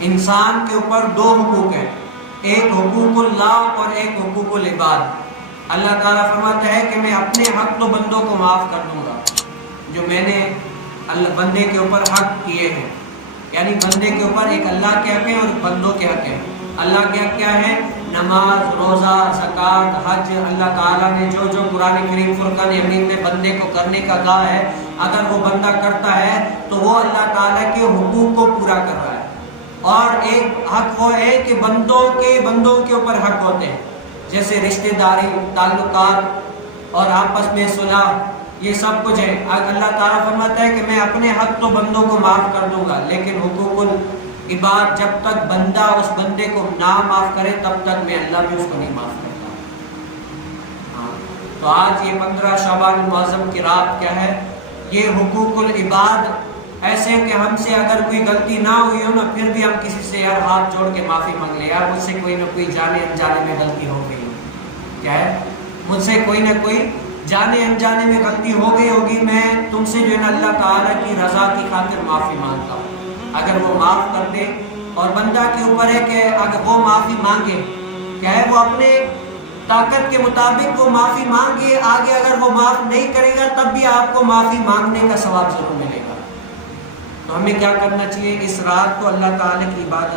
انسان کے اوپر دو حقوق ہیں، ایک حقوق اللہ اور ایک حقوق العباد۔ اللہ تعالیٰ فرماتا ہے کہ میں اپنے حق تو بندوں کو معاف کر دوں گا جو میں نے بندے کے اوپر حق کیے ہیں، یعنی بندے کے اوپر ایک اللہ کے حق ہیں اور بندوں کے حق ہیں۔ اللہ کے حق کیا ہے؟ نماز، روزہ، زکوٰۃ، حج۔ اللہ تعالیٰ نے جو جو قرآن کریم فرقان حمید میں بندے کو کرنے کا کہا ہے، اگر وہ بندہ کرتا ہے تو وہ اللہ تعالیٰ کے حقوق کو پورا کر رہا ہے۔ اور ایک حق وہ ہے کہ بندوں کے اوپر حق ہوتے ہیں، جیسے رشتہ داری، تعلقات اور آپس میں صلح، یہ سب کچھ ہے۔ اللہ تعالیٰ فرماتا ہے کہ میں اپنے حق تو بندوں کو معاف کر دوں گا، لیکن حقوق العباد جب تک بندہ اس بندے کو نہ معاف کرے تب تک میں اللہ بھی اس کو نہیں معاف کرتا۔ تو آج یہ 15 شعبان المعظم کی رات کیا ہے؟ یہ حقوق العباد ایسے ہیں کہ ہم سے اگر کوئی غلطی نہ ہوئی ہو نا، پھر بھی ہم کسی سے یار ہاتھ جوڑ کے معافی مانگ لیں، یار مجھ سے کوئی نہ کوئی جانے انجانے میں غلطی ہو گئی، کیا ہے، مجھ سے کوئی نہ کوئی جانے انجانے میں غلطی ہو گئی ہوگی، میں تم سے جو ہے نا اللہ تعالیٰ کی رضا کی خاطر معافی مانگتا ہوں۔ اگر وہ معاف کر دے، اور بندہ کے اوپر ہے کہ اگر وہ معافی مانگے، کیا ہے، وہ اپنے طاقت کے مطابق وہ معافی مانگے، آگے اگر وہ معاف نہیں کرے گا تب بھی آپ کو معافی مانگنے کا ثواب ضرور ملے گا۔ تو ہمیں کیا کرنا چاہیے؟ اس رات کو اللہ تعالیٰ کی عبادت